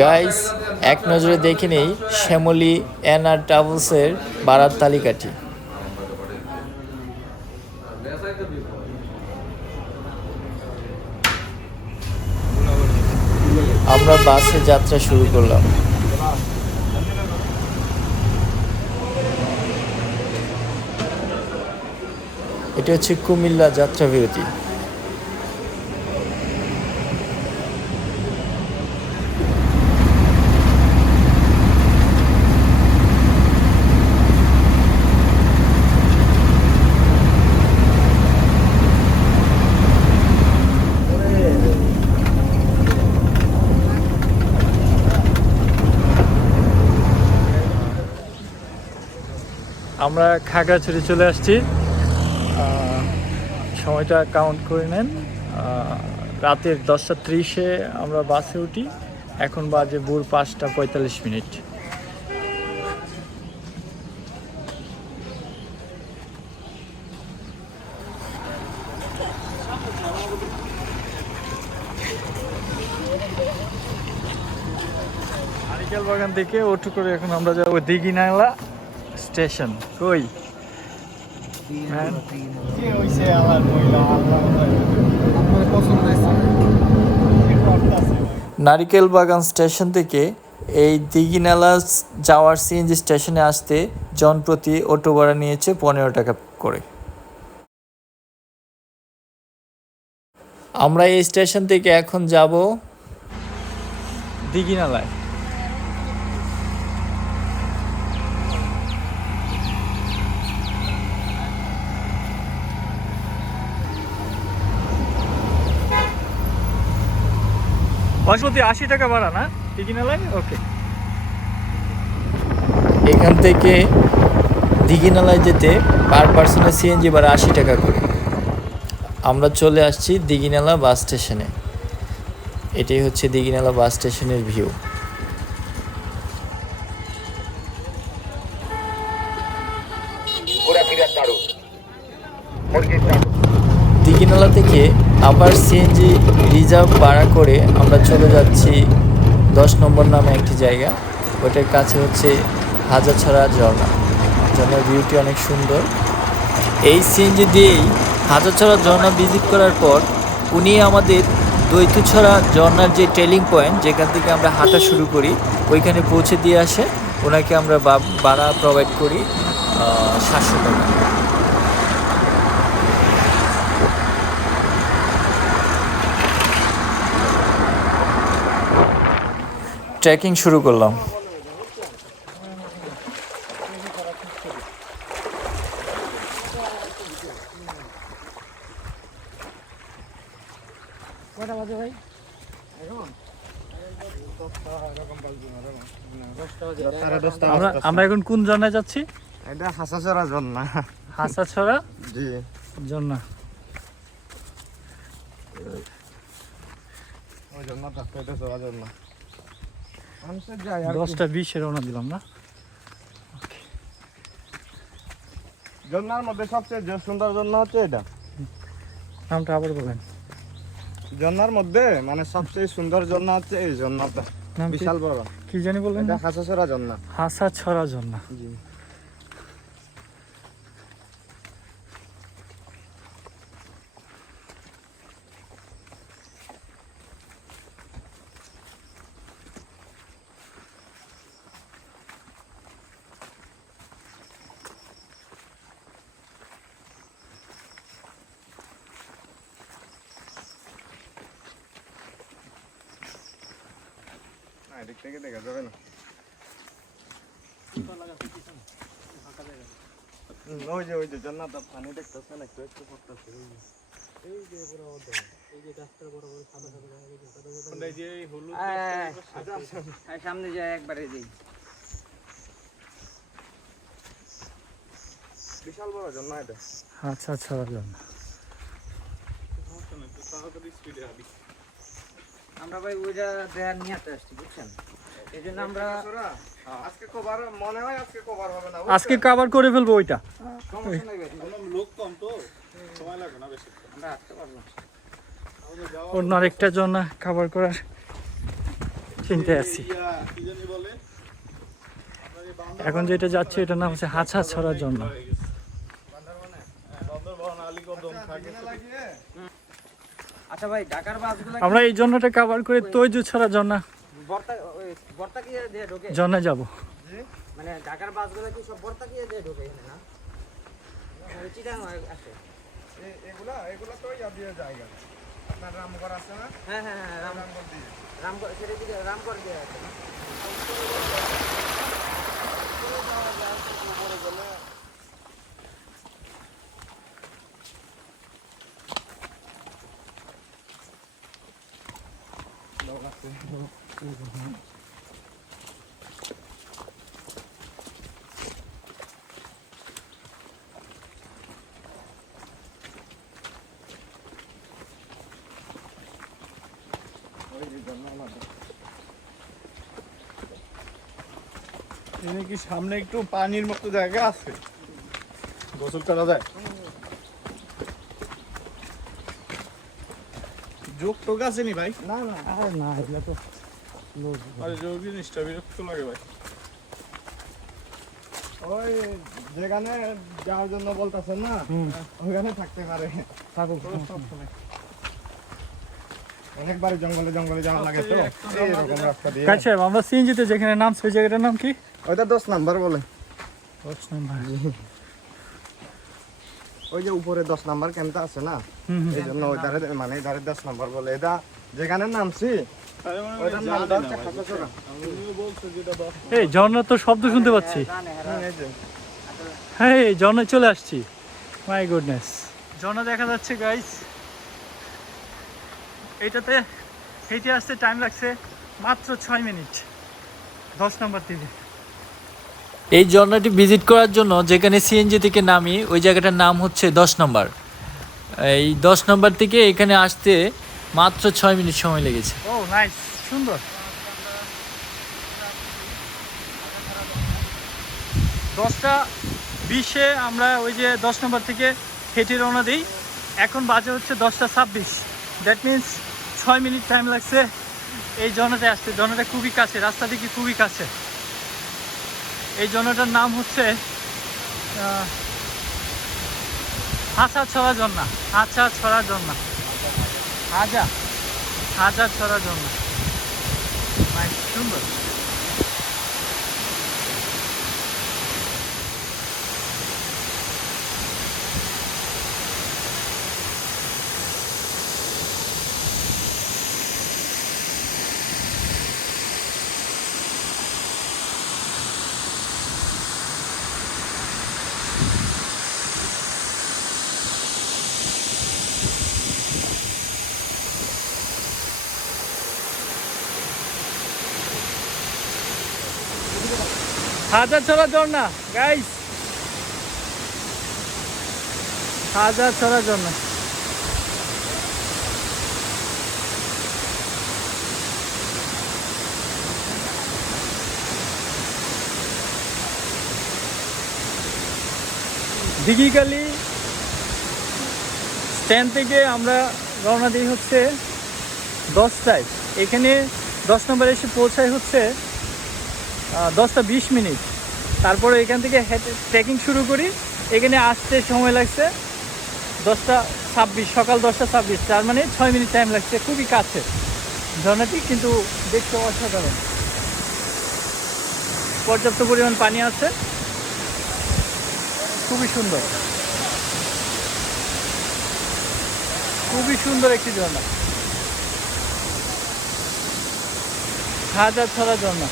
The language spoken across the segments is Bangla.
গাইস এক নজরে দেখে নেই, শ্যামলী আর ট্রাভেলসের বারার তালিকাটি। আমরা বাসে যাত্রা শুরু করলাম। এটা হচ্ছে কুমিল্লা যাত্রা বিরতি আমরা খাগড়াছড়ি চলে আসছি। সময়টা কাউন্ট করে নেন। রাতের দশটা ত্রিশে আমরা বাসে উঠি। এখন বাজে ভোর পাঁচটা পঁয়তাল্লিশ মিনিট। নারিকেল বাগান থেকে ওটু করে এখন আমরা যাব দিঘিনালা স্টেশন কই? হ্যাঁ। নারিকেল বাগান স্টেশন থেকে এই দিঘিনালা যাওয়ার সিএনজি স্টেশনে আসতে জনপ্রতি অটো ভাড়া নিয়েছে পনেরো টাকা করে। আমরা এই স্টেশন থেকে এখন যাব দিঘিনালায়। বাসমতি আশি টাকা ভাড়া, না? দিঘিনালায় ওকে এখান থেকে দিঘিনালায় যেতে পার পার্সনে সিএনজি ভাড়া আশি টাকা করে। আমরা চলে আসছি দিঘিনালা বাস স্টেশনে। এটাই হচ্ছে দিঘিনালা বাস স্টেশনের ভিউ আবার সিএনজি রিজার্ভ ভাড়া করে আমরা চলে যাচ্ছি দশ নম্বর নামে একটি জায়গা। ওটার কাছে হচ্ছে হাজারছড়া ঝর্ণা। ঝর্ণার ভিউটি অনেক সুন্দর। এই সিএনজি দিয়েই হাজারছড়া ঝর্ণা ভিজিট করার পর উনি আমাদের দৈত্যছড়া ঝর্ণার যে ট্রেলিং পয়েন্ট যেখান থেকে আমরা হাঁটা শুরু করি, ওইখানে পৌঁছে দিয়ে আসে। ওনাকে আমরা ভাড়া প্রোভাইড করি সাতশো টাকা। ট্রেকিং শুরু করলাম। আমরা আমরা এখন কোন ঝর্ণায় যাচ্ছি? এটা হাসাচরা ঝর্ণা হাসাছড়া? জি। ঝর্ণা ওই ঝর্ণাটা এটা চলা ঝর্ণা মানুষের যায় আর কি। দশটা বিশে রওনা দিলাম না? ঝর্ণার মধ্যে সবচেয়ে যে সুন্দর ঝর্ণা হচ্ছে এটা। নামটা আবার বলেন। ঝর্ণার মধ্যে মানে সবচেয়ে সুন্দর ঝর্ণা হচ্ছে এই ঝর্ণাটা বিশাল বড়। কি জানি বলেন এটা হাসাচরা ঝর্ণা হাসাছড়া ঝর্ণা জি। এদিক থেকে দেখা যাবে না। ওই যে ওই যে পানি দেখতেছেন একটু একটু পড়তেছে ওই যে। সামনে যায় একবারে দিই। বিশাল বড় ঝর্ণা এটা। হাসাছড়া ঝর্ণা আমরা ভাই ওইটা দেয়ার নিয়ে আসতে আসছি বুঝছেন? এই জন্য আমরা আজকে কভার মনে হয় আজকে কভার হবে না আজকে কাভার করে ফেলব ওইটা। সমস্যা নাই ভাই। আমরা আসতে পারব অন্য আরেকটা ঝর্ণা কাভার করার চিন্তায় আছি। এখন যেটা যাচ্ছে এটার নাম হচ্ছে হাছা ছড়ার জন্য। আচ্ছা ভাই ঢাকার বাসগুলো আমরা এই জন্যটা কাভার করে তৈজু ছড়ার জন্য বর্তা ওই বর্তা কি দিয়ে ঢোকে? জন্য যাব। মানে ঢাকার বাসগুলো কি সব বর্তা কি দিয়ে ঢোকে এখানে না? মানে চিটাং আসে এগুলা এগুলা তো ইয়া দিয়ে জায়গা। আপনার রামঘর আছে না? হ্যাঁ হ্যাঁ হ্যাঁ রাম রামঘর দিয়ে। রামগড় সেটা দিকে রামগড় দিয়ে আছে না এখানে কি সামনে একটু পানির মতো জায়গা আছে? গোসল করা যায়? যোগ টোক আছে নি ভাই। না না আরে না এগুলা তো আরে যোগ জিনিসটা বিরক্ত লাগে ভাই। ওই যেখানে যাওয়ার জন্য বলতেছেন না হুম। ওইখানে থাকতে পারে। থাকুক। অনেকবার জঙ্গলে জঙ্গলে যাওয়া লাগে তো। এইরকম রাস্তা দিয়ে। কাছে আমরা সিএনজিতে যেখানে নাম সেই জায়গাটার নাম কি? ওইটা দশ নাম্বার বলে। দশ নম্বর। ওই যে উপরে দশ নাম্বার ক্যাম্পটা আছে না। এই জন্য ওই ধারে মানে এই ধারে দশ নাম্বার বলে। এটা যেখানে নামছি। এই ঝর্ণার তো শব্দ শুনতে পাচ্ছি। জানে এই যে। হ্যাঁ ঝর্ণায় চলে আসছি। মাই গুডনেস ঝর্ণা দেখা যাচ্ছে গাইস এইটাতে হেঁটে আসতে টাইম লাগছে মাত্র ছয় মিনিট দশ নম্বর থেকে এই ঝর্ণাটি ভিজিট করার জন্য যেখানে সিএনজি থেকে নামি, ওই জায়গাটার নাম হচ্ছে দশ নম্বর। এই দশ নম্বর থেকে এখানে আসতে মাত্র ছয় মিনিট সময় লেগেছে। ও সুন্দর। দশটা বিশে আমরা ওই যে দশ নম্বর থেকে হেঁটে রওনা দিই। এখন বাজে হচ্ছে দশটা ছাব্বিশ। দ্যাট মিন্স ছয় মিনিট টাইম লাগছে এই জনতে আসতে। জনটা খুবই কাছে, রাস্তা থেকে খুবই কাছে। এই জন্যটার নাম হচ্ছে হাসা ছড়া জন্না আচ্ছা ছড়া জন্না। হাজা হাজার ছড়া জন্না। সুন্দর। হাজার ছড়া ঝর্ণা গাইস হাজার ছড়া ঝর্ণা দিঘিকালি স্ট্যান্ড থেকে আমরা রওনা দিই হচ্ছে দশটায়। এখানে দশ নম্বরে এসে পৌঁছায় হচ্ছে দশটা বিশ মিনিট। তারপরে এখান থেকে ট্রেকিং শুরু করি। এখানে আসতে সময় লাগছে দশটা ছাব্বিশ, সকাল দশটা ছাব্বিশ, তার মানে ছয় মিনিট টাইম লাগছে, খুবই কাছে। ঝর্ণাটি কিন্তু দেখতে অসাধারণ। পর্যাপ্ত পরিমাণ পানি আছে। খুবই সুন্দর। খুবই সুন্দর একটি ঝর্ণা। হাজার ছড়া ঝর্ণা।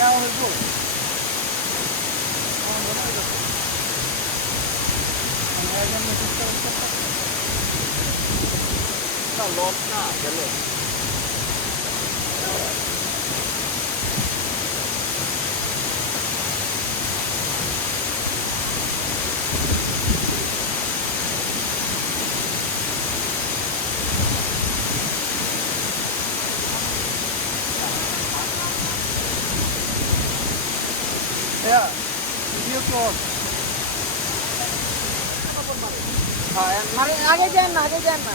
down as well. ก็ลดหน้าจะเลยเนี่ยเรียกว่า আগে যান না আগে যান না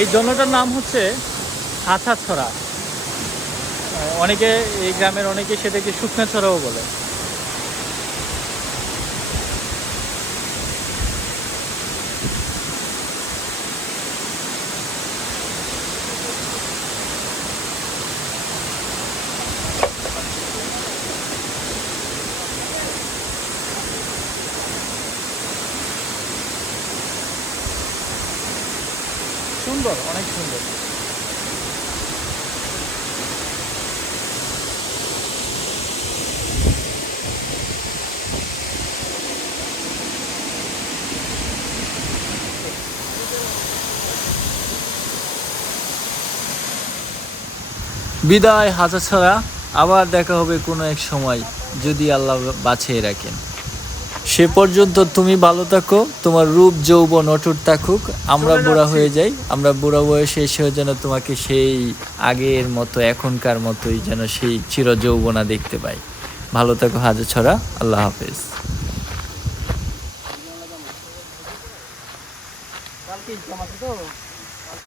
এই জন্যটার নাম হচ্ছে হাছাছড়া অনেকে এই গ্রামের অনেকে সেটাকে শুকনা ছড়াও বলে। সুন্দর, অনেক সুন্দর। বিদায় হাজা ছাড়া আবার দেখা হবে কোনো এক সময়, যদি আল্লাহ বাছিয়ে রাখেন। সে পর্যন্ত তুমি ভালো থাকো তোমার রূপ যৌবন অটুট থাকুক আমরা বুড়া হয়ে যাই আমরা বুড়া বয়সে এসেও যেন তোমাকে সেই আগের মতো এখনকার মতোই যেন সেই চির যৌবনা দেখতে পাই। ভালো থাকো হাজা ছড়া আল্লাহ হাফেজ। কালকে তো?